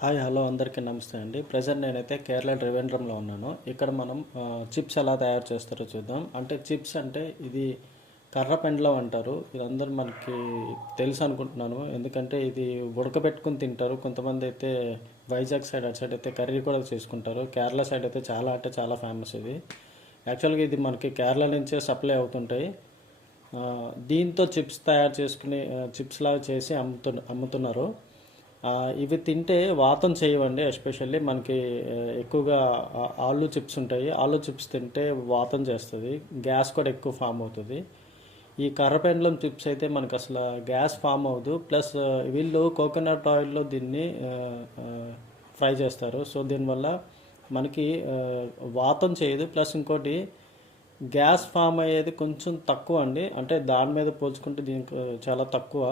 Hi hello అందరికీ నమస్తే అండి. ప్రజెంట్ నేనైతే కేరళ త్రివేంద్రంలో ఉన్నాను. ఇక్కడ మనం చిప్స్ ఎలా తయారు చేస్తారో చూద్దాం. అంటే చిప్స్ అంటే ఇది కర్ర పెండలం అంటారు. ఇది అందరూ మనకి తెలుసు అనుకుంటున్నాను. ఎందుకంటే ఇది ఉడకబెట్టుకుని తింటారు. కొంతమంది అయితే వైజాగ్ సైడ్ అటు సైడ్ అయితే కర్రీ కూడా చేసుకుంటారు. కేరళ సైడ్ అయితే చాలా అంటే చాలా ఫేమస్ ఇది. యాక్చువల్గా ఇది మనకి కేరళ నుంచే సప్లై అవుతుంటాయి. దీంతో చిప్స్ తయారు చేసుకుని చిప్స్ లాగా చేసి అమ్ముతున్నారు. ఇవి తింటే వాతం చేయవండి. ఎస్పెషల్లీ మనకి ఎక్కువగా ఆలు చిప్స్ ఉంటాయి. ఆలు చిప్స్ తింటే వాతం చేస్తుంది, గ్యాస్ కూడా ఎక్కువ ఫామ్ అవుతుంది. ఈ కర్రపెండలం చిప్స్ అయితే మనకు అసలు గ్యాస్ ఫామ్ అవ్వదు. ప్లస్ వీళ్ళు కోకోనట్ ఆయిల్లో దీన్ని ఫ్రై చేస్తారు. సో దీనివల్ల మనకి వాతం చేయదు. ప్లస్ ఇంకోటి గ్యాస్ ఫామ్ అయ్యేది కొంచెం తక్కువ అండి. అంటే దాని మీద పోల్చుకుంటే దీనికి చాలా తక్కువ.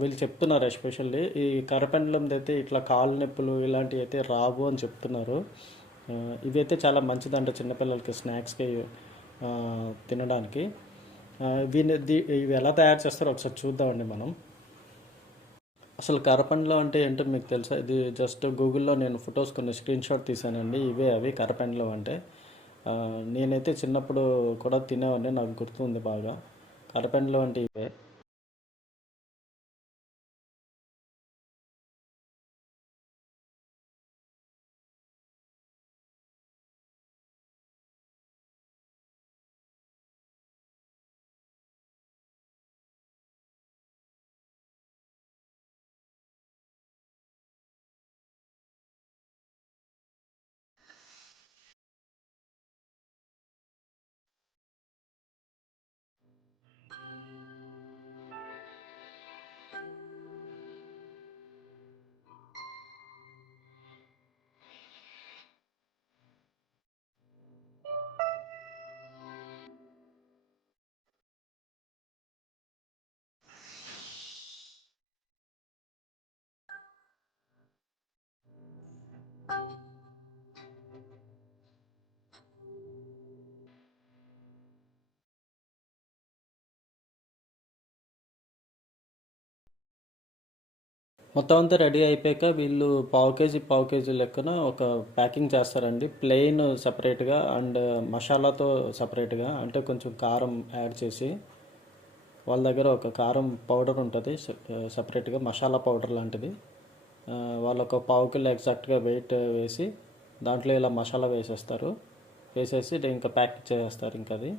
వీళ్ళు చెప్తున్నారు ఎస్పెషల్లీ ఈ కరపెండలంది అయితే ఇట్లా కాళ్ళు నొప్పులు ఇలాంటివి అయితే రావు అని చెప్తున్నారు. ఇవైతే చాలా మంచిదంట చిన్నపిల్లలకి స్నాక్స్కి తినడానికి. ఇవి ఎలా తయారు చేస్తారో ఒకసారి చూద్దామండి మనం. అసలు కరపెండలం అంటే ఏంటో మీకు తెలుసా? ఇది జస్ట్ గూగుల్లో నేను ఫొటోస్ కొన్ని స్క్రీన్ షాట్ తీసానండి. ఇవే అవి కరపెండలం అంటే. నేనైతే చిన్నప్పుడు కూడా తినేవాడిని, నాకు గుర్తుంది బాగా. కరపెండలం అంటే ఇవే. మొత్తం అంతా రెడీ అయిపోయాక వీళ్ళు పావు కేజీ లెక్కన ఒక ప్యాకింగ్ చేస్తారండి. ప్లెయిన్ సపరేట్గా అండ్ మసాలాతో సపరేట్గా, అంటే కొంచెం కారం యాడ్ చేసి. వాళ్ళ దగ్గర ఒక కారం పౌడర్ ఉంటుంది సపరేట్గా, మసాలా పౌడర్ లాంటిది. వాళ్ళు ఒక పావు కిలో ఎగ్జాక్ట్గా వెయిట్ వేసి దాంట్లో ఇలా మసాలా వేసేస్తారు. వేసేసి ఇంకా ప్యాక్ చేసేస్తారు. ఇంకా అది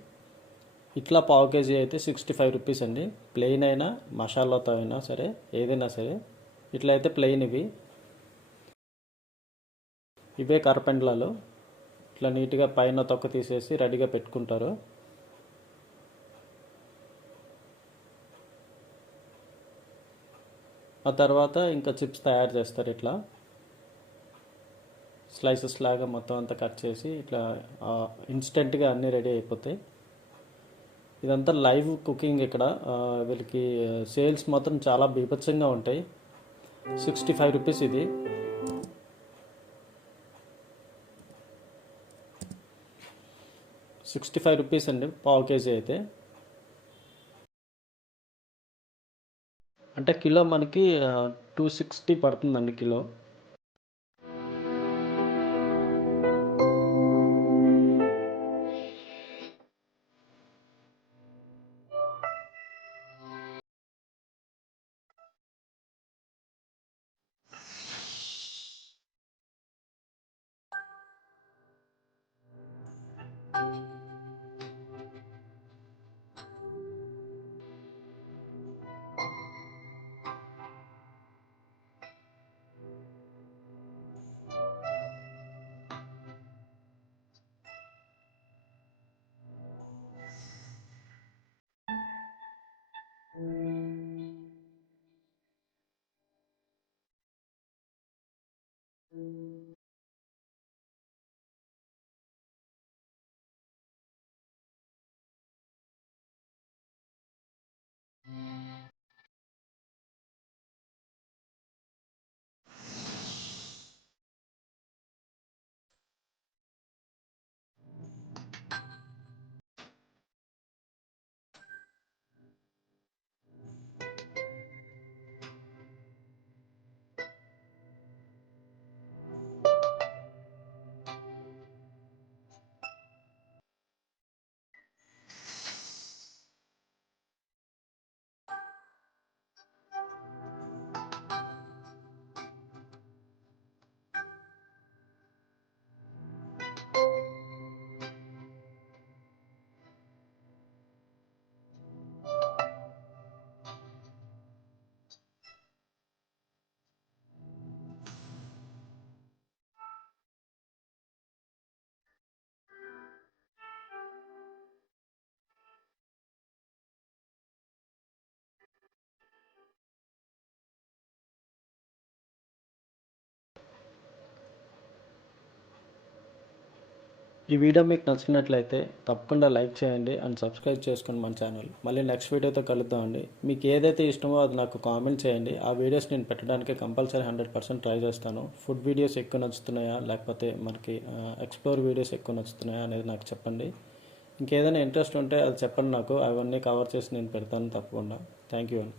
ఇట్లా పావు కేజీ అయితే 65 రూపీస్ అండి. ప్లెయిన్ అయినా మసాలాతో అయినా సరే, ఏదైనా సరే. ఇట్లా అయితే ప్లెయిన్ ఇవే కరపెండలాలు. ఇట్లా నీట్గా పైన తొక్క తీసేసి రెడీగా పెట్టుకుంటారు. ఆ తర్వాత ఇంకా చిప్స్ తయారు చేస్తారు. ఇట్లా స్లైసెస్ లాగా మొత్తం అంతా కట్ చేసి ఇట్లా ఇన్స్టెంట్గా అన్నీ రెడీ అయిపోతాయి. ఇదంతా లైవ్ కుకింగ్ ఇక్కడ. వీళ్ళకి సేల్స్ మాత్రం చాలా బీభత్సంగా ఉంటాయి. 65 రూపీస్ ఇది. 65 రూపీస్ అండి పావు కేజీ అయితే. అంటే కిలో మనకి 260 పడుతుందండి కిలో. ఈ వీడియో మీకు నచ్చినట్లయితే తప్పకుండా లైక్ చేయండి అండ్ సబ్స్క్రైబ్ చేసుకోండి మన ఛానల్. మళ్ళీ నెక్స్ట్ వీడియోతో కలుద్దామండి. మీకు ఏదైతే ఇష్టమో అది నాకు కామెంట్ చేయండి. ఆ వీడియోస్ నేను పెట్టడానికి కంపల్సరీ 100% ట్రై చేస్తాను. ఫుడ్ వీడియోస్ ఎక్కువ నచ్చుతున్నాయా లేకపోతే మనకి ఎక్స్ప్లోర్ వీడియోస్ ఎక్కువ నచ్చుతున్నాయా అనేది నాకు చెప్పండి. ఇంకేదైనా ఇంట్రెస్ట్ ఉంటే అది చెప్పండి నాకు. అవన్నీ కవర్ చేసి నేను పెడతాను తప్పకుండా. థ్యాంక్ యూ అండి.